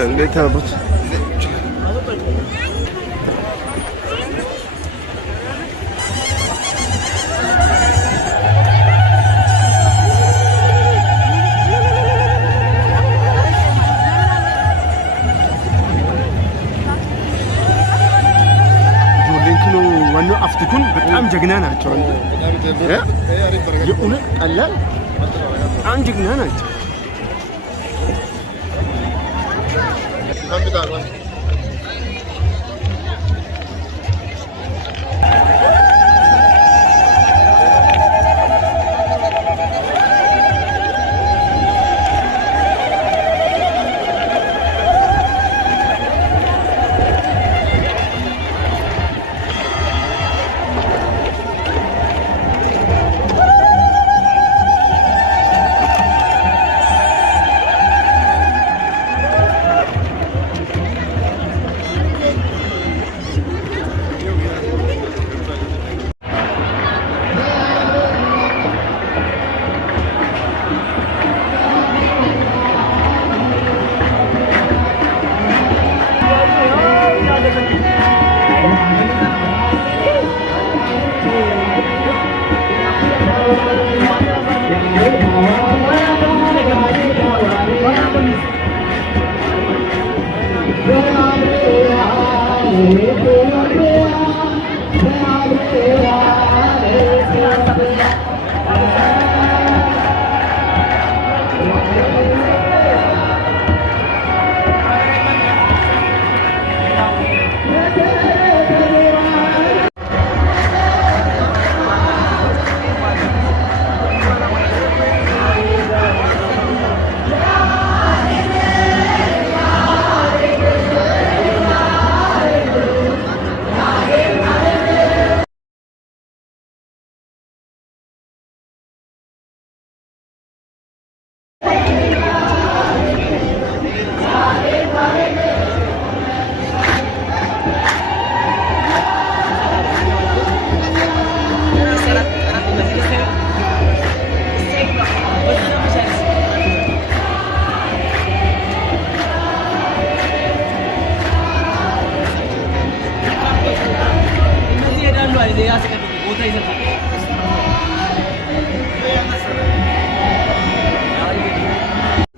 እንዴት አቡት አፍትኩን በጣም ጀግና ናቸው። የኡነ ቀላል በጣም ጀግና ናቸው።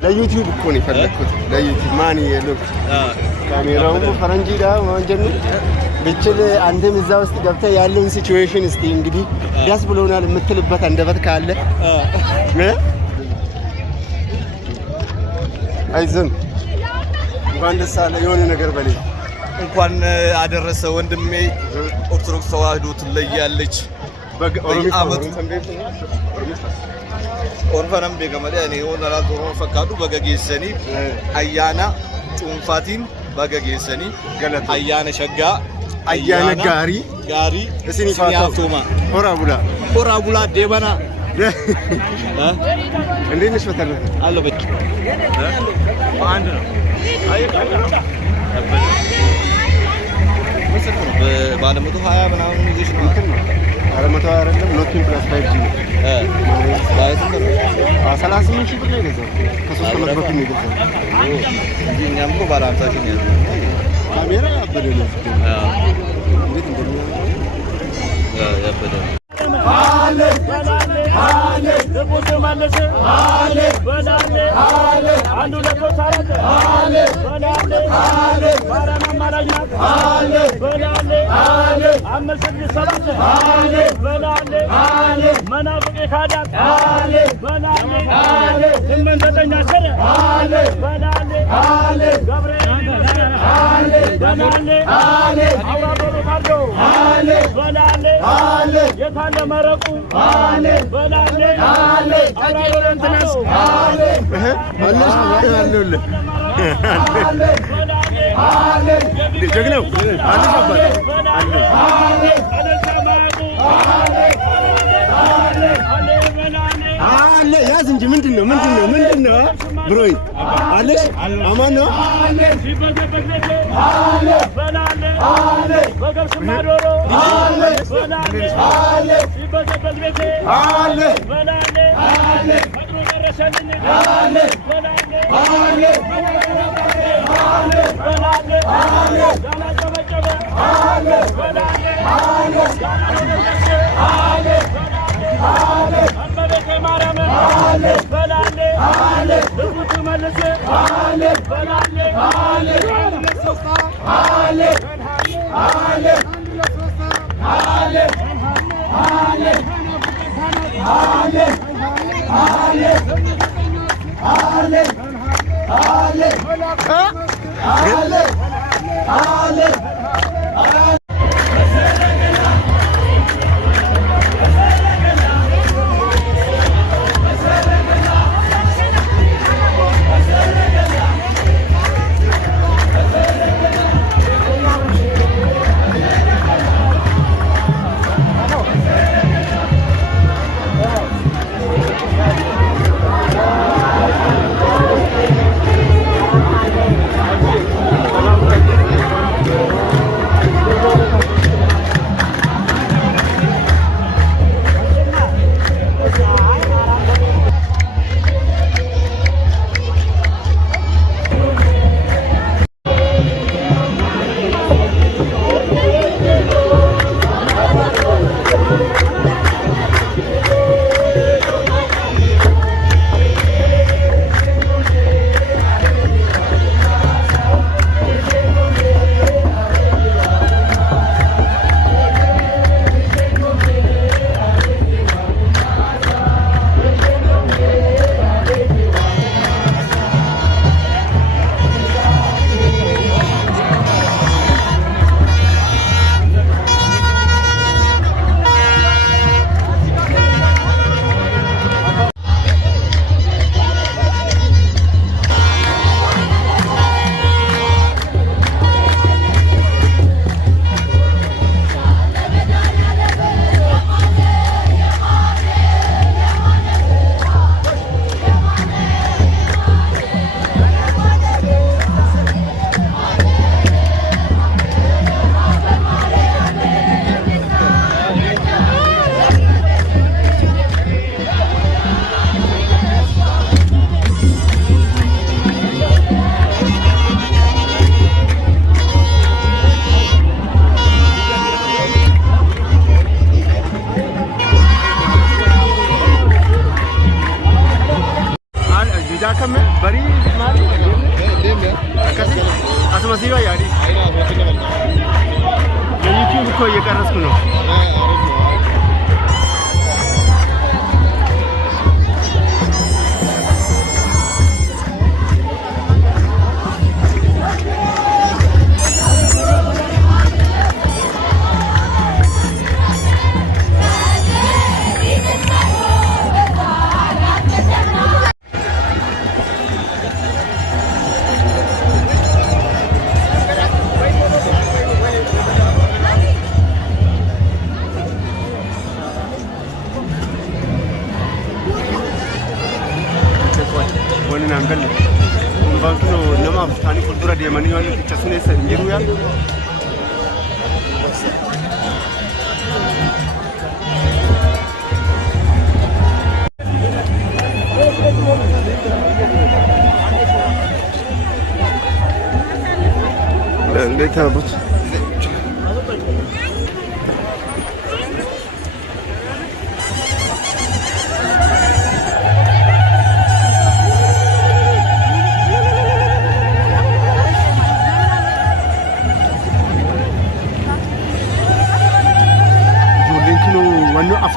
ለዩቲዩብ እኮ ነው የፈለኩት። ለዩቲዩብ ማን የሉክ ካሜራው ፈረንጂ ዳ ወንጀል ብቻ አንተም እዛ ውስጥ ገብተህ ያለውን ሲቹዌሽን እስቲ እንግዲህ ደስ ብሎናል የምትልበት አንደበት ካለ አይዞን እንኳን ደስ አለ የሆነ ነገር በለኝ። እንኳን አደረሰ ወንድሜ። ኦርቶዶክስ ተዋህዶ ትለያለች በአመት ኦርፈናም በገመደ እኔ ሆነራ ዞሮ ፈካዱ በገጌሰኒ አያና ጩንፋቲን በገጌሰኒ አያና ሸጋ አያና ጋሪ እስኒ ፋቶማ ሆራ ቡላ ደበና እንዴት ነሽ? ፈተና አለ በቃ አንድ ነው። ባለ 120 ምናምን ይዘሽ ነው እንትን ነው። አረ 120 አይደለም ኖቲንግ ፕላስ 5G ነው። ማለት ነው 38 ሺህ ብር ነው የገዛው። ከ3 ዓመት በፊት ነው የገዛው። እኛም እኮ ባለ 50 ሺህ ነው ያለው። ካሜራ ያበደ ነው። እንዴት እንደሚያምር ያበደ ነው። አለ አለ ለቦታ ማለሰ አለ በላለ አለ አንዱ ለቦታረከ አለ በላለ አለ ባራና ማራጅና አለ በላለ አለ አመሰግን ሰላተ አለ በላለ አለ መናፍቅ ካዳት አለ በላለ አለ እመንተኛ ሰረ አለ በላለ አለ ገብርኤል አለ በላለ አለ አውራዶ ካርዶ አለ በላለ አለ የታለ መረቁ አለ በላለ አለ አውራዶ እንትናስ አለ አለሽ አለለ አለ አለ ጀግናው አለሽ አባል አለ አለ አለ ያዝ እንጂ ምንድነው ብሮይ አለሽ አማን ነው አለ በገብስማ ዶሮ በላሌ ሲበዘበዝ ቤቴ በላሌ ፈጥኖ ደረሰልኝ በላሌ ያላጨበጨበ በላሌ እመቤቴ ማርያም በላሌ ልቡት መልስ በላሌ እየቀረስኩ ነው። Nanggal, bangkino nama Afghani kultura dia mani wani kicasune senjiru ya. Lihat apa?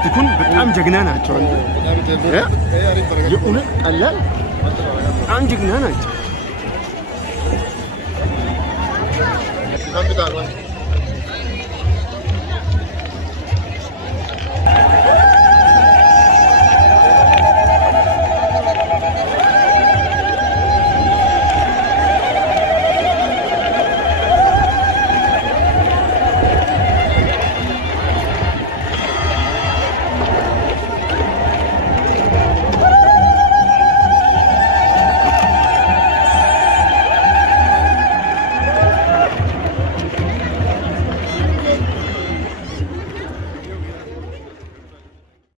አፍቲኩን በጣም ጀግና ናቸው። የእውነት ቀላል በጣም ጀግና ናቸው።